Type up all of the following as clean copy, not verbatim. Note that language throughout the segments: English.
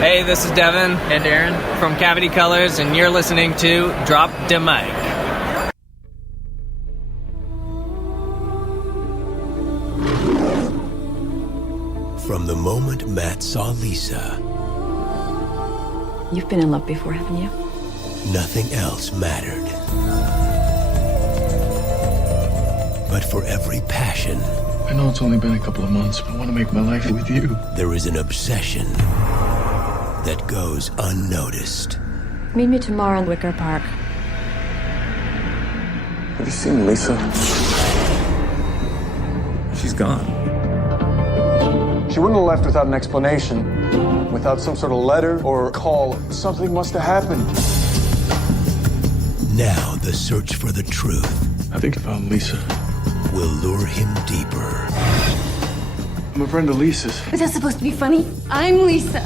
Hey, this is Devin and Aaron from Cavity Colors, and you're listening to Drop the Mic. From the moment Matt saw Lisa, you've been in love before, haven't you? nothing else mattered. But for every passion, I know it's only been a couple of months, but I want to make my life with you. there is an obsession that goes unnoticed. Meet me tomorrow in WICKER Park. Have you seen Lisa? She's gone. She wouldn't have left without an explanation, without some sort of letter or call. Something must have happened. Now the search for the truth I think I found Lisa. will lure him deeper. I'm a friend of Lisa's. Is that supposed to be funny? I'm Lisa.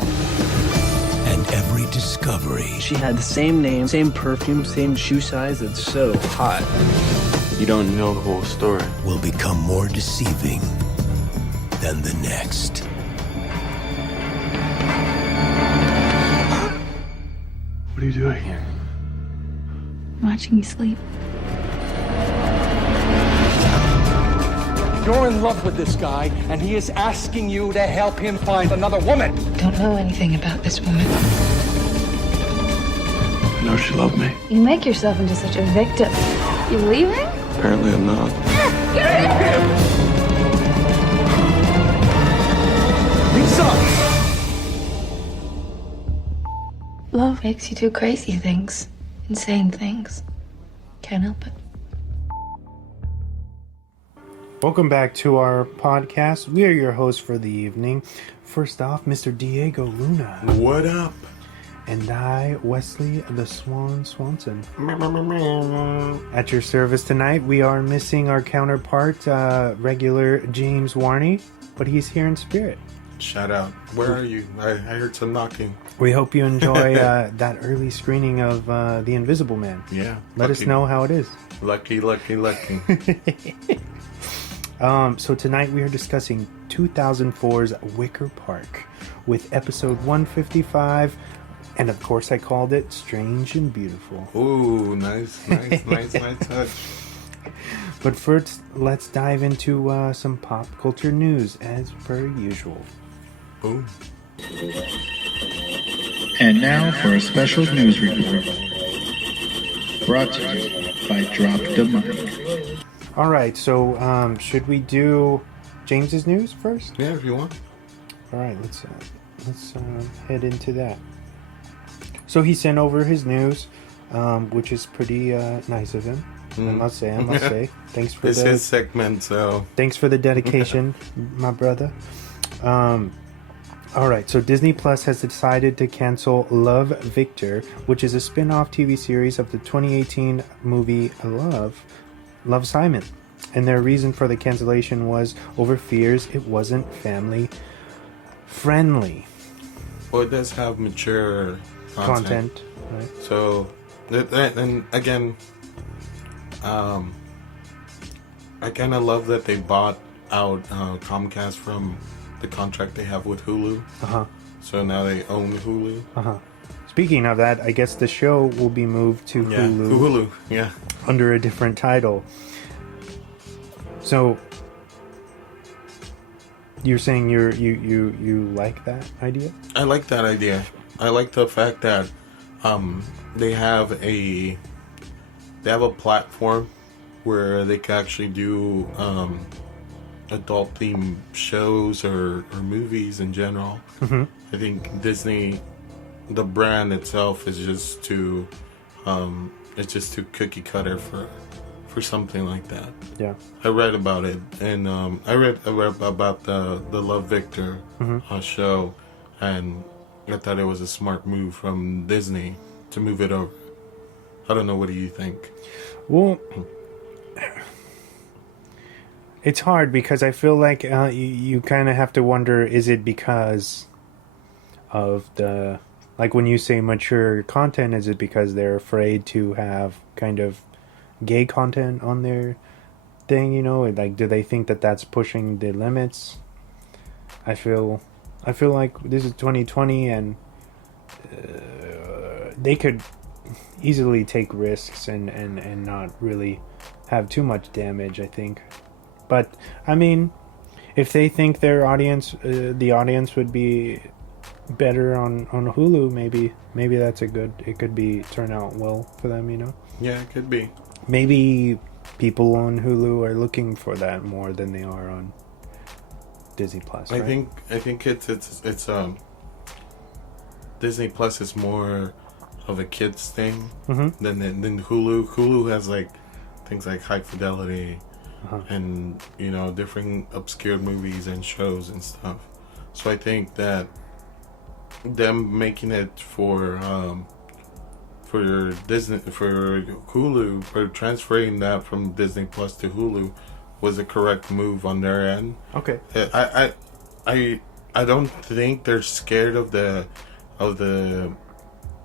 And every discovery She had the same name, same perfume, same shoe size. It's so hot. You don't know the whole story. will become more deceiving than the next. What are you doing here? Watching you sleep. You're in love with this guy, and he is asking you to help him find another woman. Don't know anything about this woman. I know she loved me. You make yourself into such a victim. You leaving? Apparently I'm not. Love makes you do crazy things, insane things. Can't help it. Welcome back to our podcast. We are your hosts for the evening. First off, Mr. Diego Luna. What up? And I, Wesley the Swan Swanson. At your service tonight, we are missing our counterpart, regular James Warney, but he's here in spirit. Shout out. Where are you? I heard some knocking. We hope you enjoy that early screening of The Invisible Man. Yeah. Let us know how it is. Lucky. So tonight we are discussing 2004's Wicker Park with episode 155, and of course I called it Strange and Beautiful. Ooh, nice touch. But first, let's dive into some pop culture news as per usual. Ooh. And now for a special news report. Brought to you by Drop the Mic. Alright, so should we do James's news first? Yeah, if you want. Alright, let's head into that. So he sent over his news, which is pretty nice of him. I must say. Thanks for it's his segment, so thanks for the dedication, my brother. Alright, so Disney Plus has decided to cancel Love, Victor, which is a spin-off TV series of the 2018 movie Love, Simon. And their reason for the cancellation was over fears it wasn't family friendly. Well, it does have mature content, right? So, and again, I kind of love that they bought out Comcast from the contract they have with Hulu. So now they own Hulu. Speaking of that, I guess the show will be moved to Hulu. Yeah. Under a different title. So you're saying you like that idea? I like that idea. I like the fact that they have a platform where they can actually do adult themed shows or movies in general. I think Disney, the brand itself, is just too cookie cutter for something like that. Yeah, I read about it, and I read about the Love Victor show, and I thought it was a smart move from Disney to move it over. I don't know. What do you think? Well, it's hard because I feel like you kind of have to wonder, is it because of the, like when you say mature content, is it because they're afraid to have kind of gay content on their thing, you know? Like, do they think that that's pushing the limits? I feel like this is 2020 and they could easily take risks and not really have too much damage, I think. But I mean, if they think their audience, the audience would be better on Hulu, maybe that's a good. It could be turn out well for them, you know. Yeah, it could be. Maybe people on Hulu are looking for that more than they are on Disney Plus. Right? I think it's Disney Plus is more of a kids thing than Hulu. Hulu has like things like High Fidelity and different obscure movies and shows and stuff. So I think that them making it for Hulu, for transferring that from Disney Plus to Hulu was a correct move on their end. Okay. I don't think they're scared of the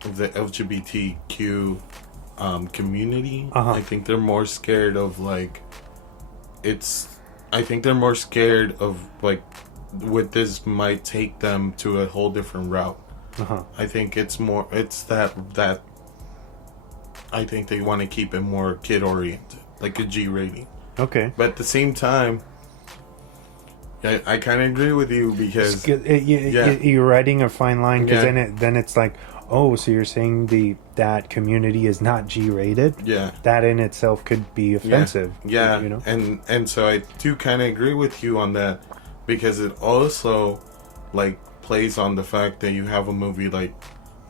LGBTQ community. I think they're more scared of what this might take them to a whole different route. I think it's that I think they want to keep it more kid oriented, like a G rating. Okay. But at the same time, I kind of agree with you because you're riding a fine line, because then it's like, oh, so you're saying that community is not G rated? Yeah. That in itself could be offensive. Yeah. You know? And so I do kind of agree with you on that, because it also plays on the fact that you have a movie like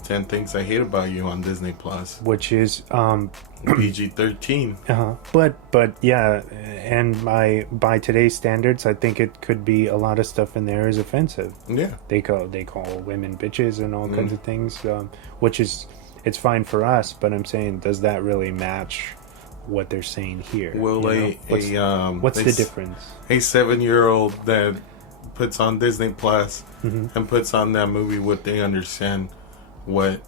10 Things I Hate About You on Disney Plus, which is PG-13. But yeah, and by today's standards, I think it could be a lot of stuff in there is offensive. Yeah, they call women bitches and all kinds of things, which is, it's fine for us, but I'm saying, does that really match what they're saying here? Well, what's the difference? A 7-year-old that puts on Disney Plus and puts on that movie, would they understand what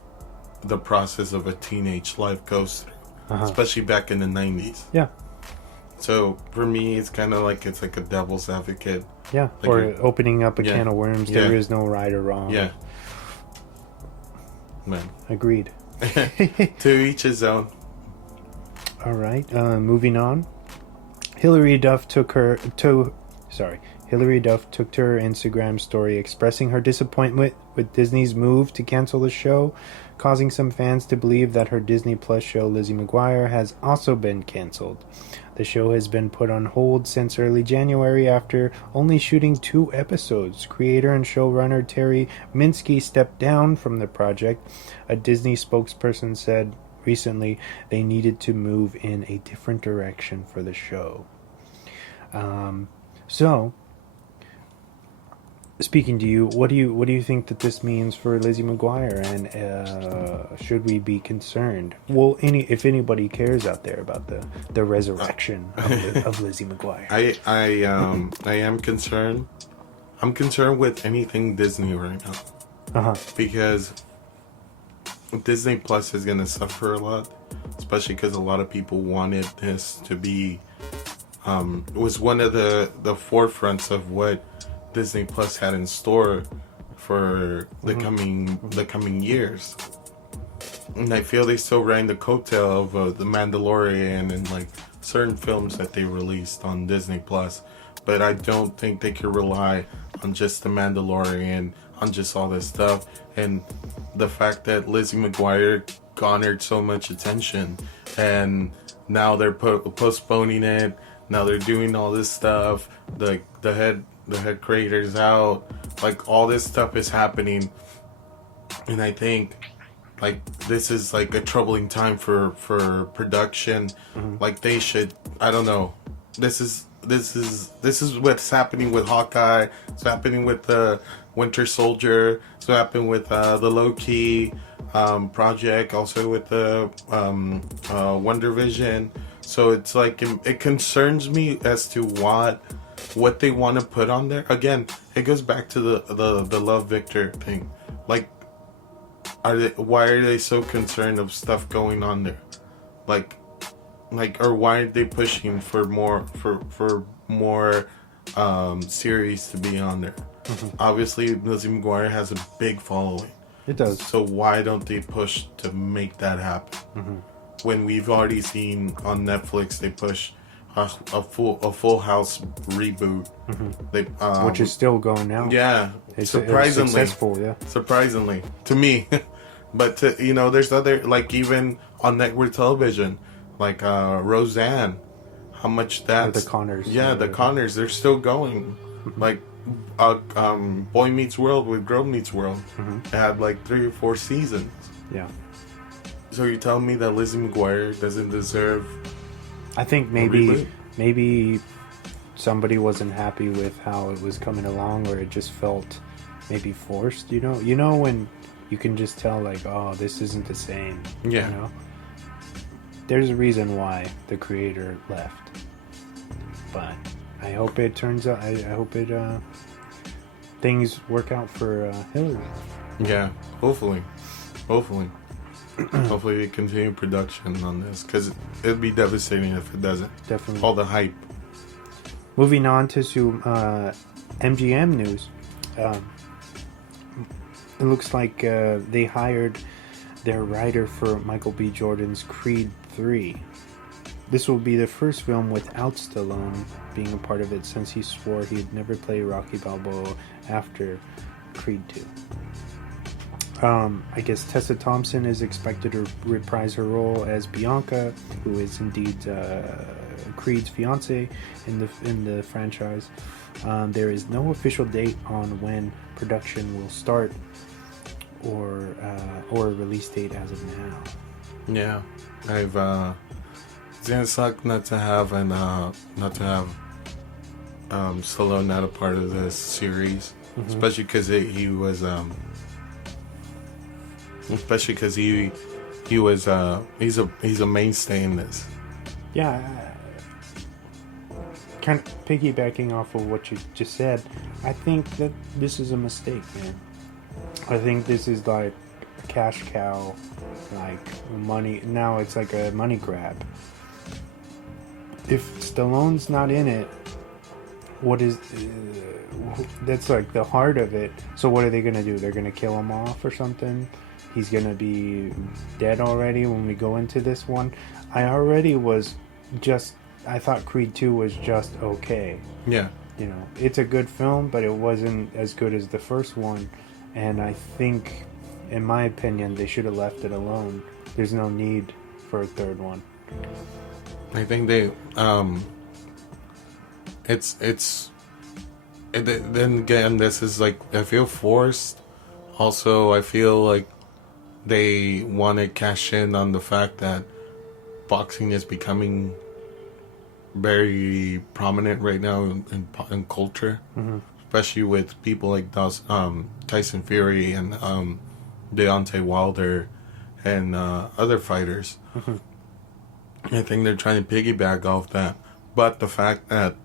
the process of a teenage life goes through, especially back in the 90s? Yeah. So for me, it's kind of like it's like a devil's advocate. Yeah. Or opening up a can of worms. There is no right or wrong. Yeah. Man. Agreed. To each his own. All right. Moving on. Hilary Duff took to her Instagram story expressing her disappointment with Disney's move to cancel the show, causing some fans to believe that her Disney Plus show Lizzie McGuire has also been canceled. The show has been put on hold since early January after only shooting 2 episodes. Creator and showrunner Terry Minsky stepped down from the project. A Disney spokesperson said recently they needed to move in a different direction for the show. So, speaking to you, what do you think that this means for Lizzie McGuire, and should we be concerned? Well, if anybody cares out there about the resurrection of Lizzie McGuire, I am concerned. I'm concerned with anything Disney right now, because Disney Plus is gonna suffer a lot, especially because a lot of people wanted this to be. Was one of the forefronts of what Disney Plus had in store for the coming years, and I feel they still ran the coattail of the Mandalorian and certain films that they released on Disney Plus, but I don't think they could rely on just the Mandalorian, on just all this stuff, and the fact that Lizzie McGuire garnered so much attention, and now they're postponing it. Now they're doing all this stuff. The head creator's out. All this stuff is happening, and I think this is a troubling time for production. They should. I don't know. This is what's happening with Hawkeye. It's happening with the Winter Soldier. It's happening with the Loki project. Also with the Wonder Vision. So it's it concerns me as to what they want to put on there. Again, it goes back to the Love Victor thing. Why are they so concerned of stuff going on there? Or why are they pushing for more series to be on there? Obviously, Lizzie McGuire has a big following. It does. So why don't they push to make that happen? When we've already seen on Netflix, they push a Full House reboot. They, which is still going now. Yeah, it's surprisingly successful. Yeah, surprisingly to me. But there's other, like, even on network television, like Roseanne. How much that the Connors? Yeah, the Connors. They're still going. Like Boy Meets World with Girl Meets World. It had like 3 or 4 seasons. Yeah. So you're telling me that Lizzie McGuire doesn't deserve? I think maybe somebody wasn't happy with how it was coming along, or it just felt maybe forced. You know when you can just tell, like, oh, this isn't the same. Yeah. You know? There's a reason why the creator left. But I hope it turns out. I hope it things work out for Hillary. Yeah, hopefully. Hopefully they continue production on this, because it'd be devastating if it doesn't. Definitely. All the hype. Moving on to some MGM news. It looks like they hired their writer for Michael B. Jordan's Creed 3. This will be the first film without Stallone being a part of it, since he swore he'd never play Rocky Balboa after Creed 2. I guess Tessa Thompson is expected to reprise her role as Bianca, who is indeed Creed's fiance in the franchise. There is no official date on when production will start, or a release date as of now. Yeah, it's gonna suck not to have Stallone not a part of this series, especially because he was he's a mainstay in this. Yeah, kind of piggybacking off of what you just said, I think that this is a mistake, man. I think this is like a cash cow, like money. Now it's like a money grab. If Stallone's not in it, what is that's like the heart of it. So what are they gonna do? They're gonna kill him off or something? He's gonna be dead already when we go into this one. I thought Creed 2 was just okay. Yeah. It's a good film, but it wasn't as good as the first one. And I think, in my opinion, they should have left it alone. There's no need for a third one. I think they, then again, this is like, I feel forced. Also, I feel like they want to cash in on the fact that boxing is becoming very prominent right now in culture. Especially with people like Tyson Fury and Deontay Wilder and other fighters. I think they're trying to piggyback off that. But the fact that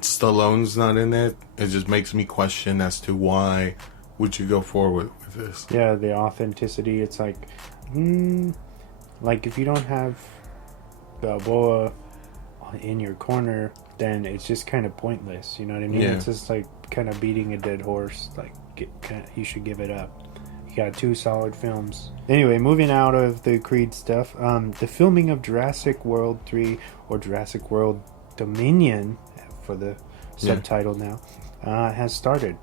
Stallone's not in it just makes me question as to why would you go forward with this. Yeah, the authenticity. It's like, like if you don't have Balboa in your corner, then it's just kind of pointless. You know what I mean? Yeah. It's just like kind of beating a dead horse. Like, you should give it up. You got 2 solid films. Anyway, moving out of the Creed stuff, the filming of Jurassic World 3, or Jurassic World Dominion for the subtitle now, has started.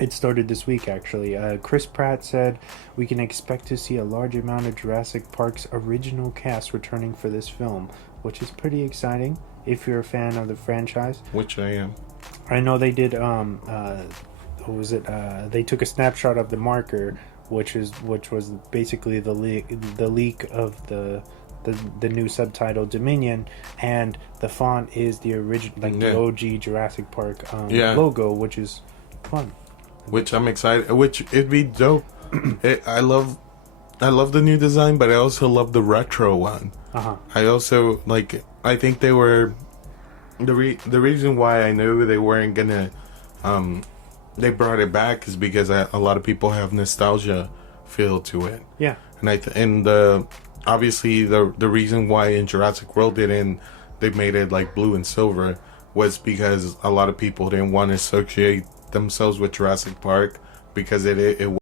It started this week, actually. Chris Pratt said, "We can expect to see a large amount of Jurassic Park's original cast returning for this film," which is pretty exciting if you're a fan of the franchise. Which I am. I know they did, what was it? They took a snapshot of the marker, which was basically the leak of the new subtitle Dominion, and the font is the original, like the OG Jurassic Park logo, which is fun. Which I'm excited. Which it'd be dope. I love the new design, but I also love the retro one. I also like. I think they were the reason why I knew they weren't gonna. They brought it back is because a lot of people have nostalgia feel to it. Yeah, and obviously the reason why in Jurassic World they made it like blue and silver was because a lot of people didn't want to associate themselves with Jurassic Park because it